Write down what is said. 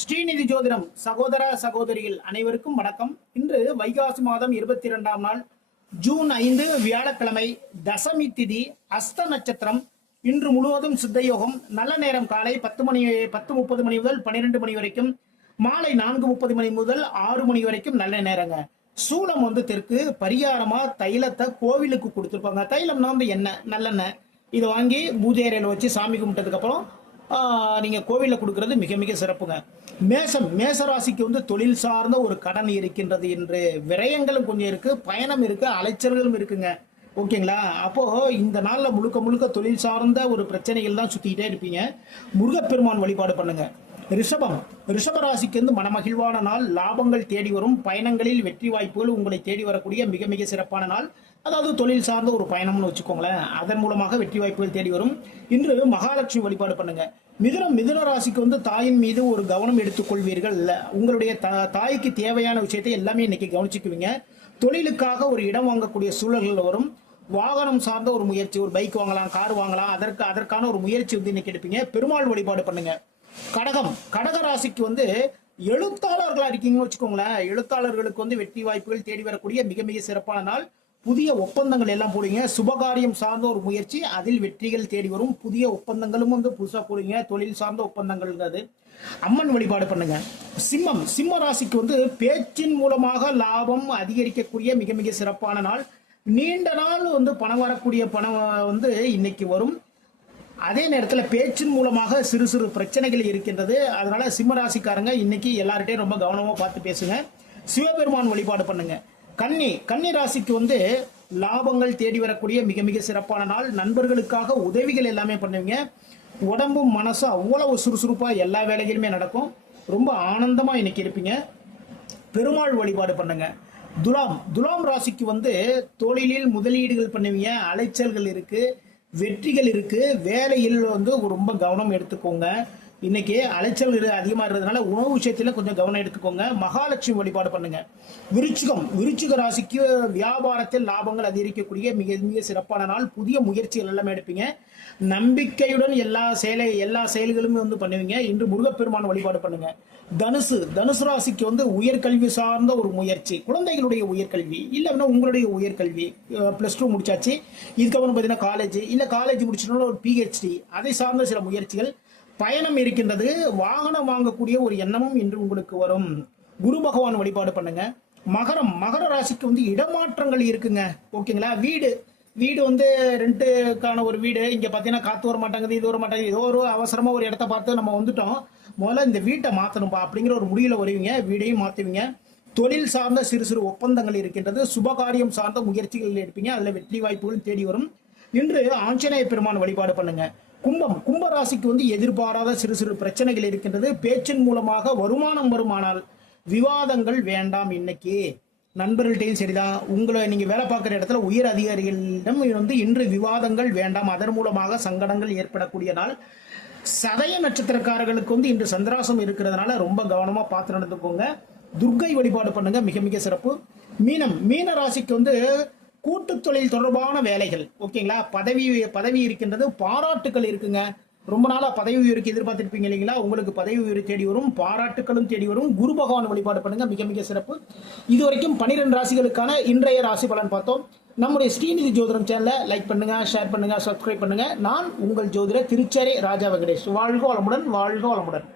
ஸ்ரீநிதி ஜோதிடம் சகோதர சகோதரிகள் அனைவருக்கும் வணக்கம். இன்று வைகாசி மாதம் இருபத்தி இரண்டாம் நாள் ஜூன் ஐந்து வியாழக்கிழமை தசமி திதி அஸ்த நட்சத்திரம். இன்று முழுவதும் சித்தயோகம் நல்ல நேரம் காலை பத்து மணி பத்து முப்பது மணி முதல் பன்னிரெண்டு மணி வரைக்கும். மாலை நான்கு முப்பது மணி முதல் ஆறு மணி வரைக்கும் நல்ல நேரங்க. சூளம் வந்து தெற்கு பரிகாரமா தைலத்தை கோவிலுக்கு கொடுத்துருப்பாங்க. தைலம்னா வந்து எண்ணெய் நல்லெண்ணெய். இதை வாங்கி பூஜை அறையில் வச்சு சாமி கும்பிட்டதுக்கு அப்புறம் நீங்கள் கோவிலில் கொடுக்கறது மிக மிக சிறப்புங்க. மேசம் மேச ராசிக்கு வந்து தொழில் சார்ந்த ஒரு கடன் இருக்கின்றது என்று விரயங்களும் கொஞ்சம் இருக்குது பயணம் இருக்குது அலைச்சல்களும் இருக்குங்க. ஓகேங்களா? அப்போ இந்த நாளில் முழுக்க முழுக்க தொழில் சார்ந்த ஒரு பிரச்சனைகள் தான் சுற்றிக்கிட்டே இருப்பீங்க. முருகப்பெருமான் வழிபாடு பண்ணுங்கள் ரிஷபம் ரிஷபராசிக்கு வந்து மனமகிழ்வான நாள். லாபங்கள் தேடி வரும். பயணங்களில் வெற்றி வாய்ப்புகள் உங்களை தேடி வரக்கூடிய மிக மிக சிறப்பான நாள். அதாவது தொழில் சார்ந்த ஒரு பயணம்னு வச்சுக்கோங்களேன். அதன் மூலமாக வெற்றி வாய்ப்புகள் தேடி வரும். இன்று மகாலட்சுமி வழிபாடு பண்ணுங்க. மிதுனம் மிதுன ராசிக்கு வந்து தாயின் மீது ஒரு கவனம் எடுத்துக்கொள்வீர்கள் இல்ல உங்களுடைய தா- தாய்க்கு தேவையான விஷயத்தை எல்லாமே இன்னைக்கு கவனிச்சுக்குவீங்க. தொழிலுக்காக ஒரு இடம் வாங்கக்கூடிய சூழல்கள் வரும். வாகனம் சார்ந்த ஒரு முயற்சி ஒரு பைக் வாங்கலாம் கார் வாங்கலாம். அதற்கு அதற்கான ஒரு முயற்சி வந்து இன்னைக்கு எடுப்பீங்க. பெருமாள் வழிபாடு பண்ணுங்க. கடகம் கடக ராசிக்கு வந்து எழுத்தாளர்களா இருக்கீங்கன்னு வச்சுக்கோங்களேன். எழுத்தாளர்களுக்கு வந்து வெற்றி வாய்ப்புகள் தேடி வரக்கூடிய மிக மிக சிறப்பான நாள். புதிய ஒப்பந்தங்கள் எல்லாம் போடுவீங்க சுபகாரியம் சார்ந்த ஒரு முயற்சி. அதில் வெற்றிகள் தேடி வரும். புதிய ஒப்பந்தங்களும் வந்து புதுசாக போடுவீங்க தொழில் சார்ந்த ஒப்பந்தங்கள்ங்கிறது அம்மன் வழிபாடு பண்ணுங்க. சிம்மம். சிம்ம ராசிக்கு வந்து பேச்சின் மூலமாக லாபம் அதிகரிக்கக்கூடிய மிக மிக சிறப்பான நாள். நீண்ட நாள் வந்து பணம் வரக்கூடிய பணம் வந்து இன்னைக்கு வரும். அதே நேரத்தில் பேச்சின் மூலமாக சிறு சிறு பிரச்சனைகள் இருக்கின்றது. அதனால சிம்ம ராசிக்காரங்க இன்னைக்கு எல்லார்ட்டையும் ரொம்ப கவனமாக பார்த்து பேசுங்க. சிவபெருமான் வழிபாடு பண்ணுங்க. கன்னி கன்னி ராசிக்கு வந்து லாபங்கள் தேடி வரக்கூடிய மிக மிக சிறப்பான நாள். நண்பர்களுக்காக உதவிகள் எல்லாமே பண்ணுவீங்க. உடம்பும் மனசும் அவ்வளவு சுறுசுறுப்பா எல்லா வேலைகளுமே நடக்கும். ரொம்ப ஆனந்தமா இன்னைக்கு இருப்பீங்க. பெருமாள் வழிபாடு பண்ணுங்க. துலாம் துலாம் ராசிக்கு வந்து தொழிலில் முதலீடுகள் பண்ணுவீங்க. அலைச்சல்கள் இருக்கு வெற்றிகள் இருக்கு. வேலையில் வந்து ரொம்ப கவனம் எடுத்துக்கோங்க. இன்னைக்கு அலைச்சல் அதிகமாக இருக்கிறதுனால உணவு விஷயத்தில் கொஞ்சம் கவனம் எடுத்துக்கோங்க. மகாலட்சுமி வழிபாடு பண்ணுங்க. விருச்சிகம். விருச்சிக ராசிக்கு வியாபாரத்தில் லாபங்கள் அதிகரிக்கக்கூடிய மிக மிக சிறப்பான நாள். புதிய முயற்சிகள் எல்லாமே எடுப்பீங்க. நம்பிக்கையுடன் எல்லா செயலை எல்லா செயல்களுமே வந்து பண்ணுவீங்க. இன்று முருகப்பெருமான் வழிபாடு பண்ணுங்க. தனுசு. தனுசு ராசிக்கு வந்து உயர்கல்வி சார்ந்த ஒரு முயற்சி. குழந்தைகளுடைய உயர்கல்வி. இல்லைன்னா உங்களுடைய உயர்கல்வி. ப்ளஸ் டூ முடிச்சாச்சு. இதுக்கப்புறம் பார்த்தீங்கன்னா காலேஜ் இல்லை காலேஜ் முடிச்சிட்டோம்னா ஒரு பிஹெச்டி அதை சார்ந்த சில முயற்சிகள் பயணம் இருக்கின்றது. வாகனம் வாங்கக்கூடிய ஒரு எண்ணமும் இன்று உங்களுக்கு வரும். குரு பகவான் வழிபாடு பண்ணுங்க. மகரம் மகர ராசிக்கு வந்து இடமாற்றங்கள் இருக்குங்க. ஓகேங்களா? வீடு. வீடு வந்து ரெண்டுக்கான ஒரு வீடு. இங்கே பார்த்தீங்கன்னா காத்து வர மாட்டாங்குது இது வர மாட்டாங்குது. ஏதோ ஒரு அவசரமாக ஒரு இடத்த பார்த்து நம்ம வந்துட்டோம். முதல்ல இந்த வீட்டை மாற்றணும்ப்பா அப்படிங்கிற ஒரு முடிவில் வருவீங்க. வீடையும் மாற்றுவீங்க தொழில் சார்ந்த சிறு சிறு ஒப்பந்தங்கள் இருக்கின்றது. சுபகாரியம் சார்ந்த முயற்சிகள் எடுப்பீங்க. அதில் வெற்றி வாய்ப்புகள் தேடி வரும். இன்று ஆஞ்சநேய பெருமான் வழிபாடு பண்ணுங்கள் கும்பம் கும்பராசிக்கு வந்து எதிர்பாராத சிறு சிறு பிரச்சனைகள் இருக்கின்றது. பேச்சின் மூலமாக வருமானம் வருமானால் விவாதங்கள் வேண்டாம் இன்னைக்கு. நண்பர்கள்ட்டையும் சரிதான். உங்களை நீங்க வேலை பார்க்குற இடத்துல உயர் அதிகாரிகளிடம் வந்து இன்று விவாதங்கள் வேண்டாம். அதன் மூலமாக சங்கடங்கள் ஏற்படக்கூடிய நாள். சதய நட்சத்திரக்காரர்களுக்கு வந்து இன்று சந்திராசம் இருக்கிறதுனால ரொம்ப கவனமா பார்த்து நடந்துக்கோங்க. துர்க்கை வழிபாடு பண்ணுங்க. மிக மிக சிறப்பு. மீனம் மீன ராசிக்கு வந்து கூட்டு தொழில் தொடர்பான வேலைகள் ஓகேங்களா? பதவி பதவி இருக்கின்றது பாராட்டுக்கள் இருக்குங்க. ரொம்ப நாளாக பதவி உயர்வுக்கு எதிர்பார்த்துருப்பீங்க இல்லைங்களா? உங்களுக்கு பதவி உயர்வு தேடி வரும் பாராட்டுகளும் தேடி வரும். குரு பகவான் வழிபாடு பண்ணுங்க மிக மிக சிறப்பு. இது வரைக்கும் பனிரெண்டு ராசிகளுக்கான இன்றைய ராசி பலன் பார்த்தோம். நம்முடைய ஸ்ரீநிதி ஜோதிடம் சேனலை லைக் பண்ணுங்க ஷேர் பண்ணுங்க சப்ஸ்கிரைப் பண்ணுங்க. நான் உங்கள் ஜோதிடர் திருச்சேரி ராஜா வெங்கடேஷ். வாழ்க வளமுடன் வாழ்க வளமுடன்.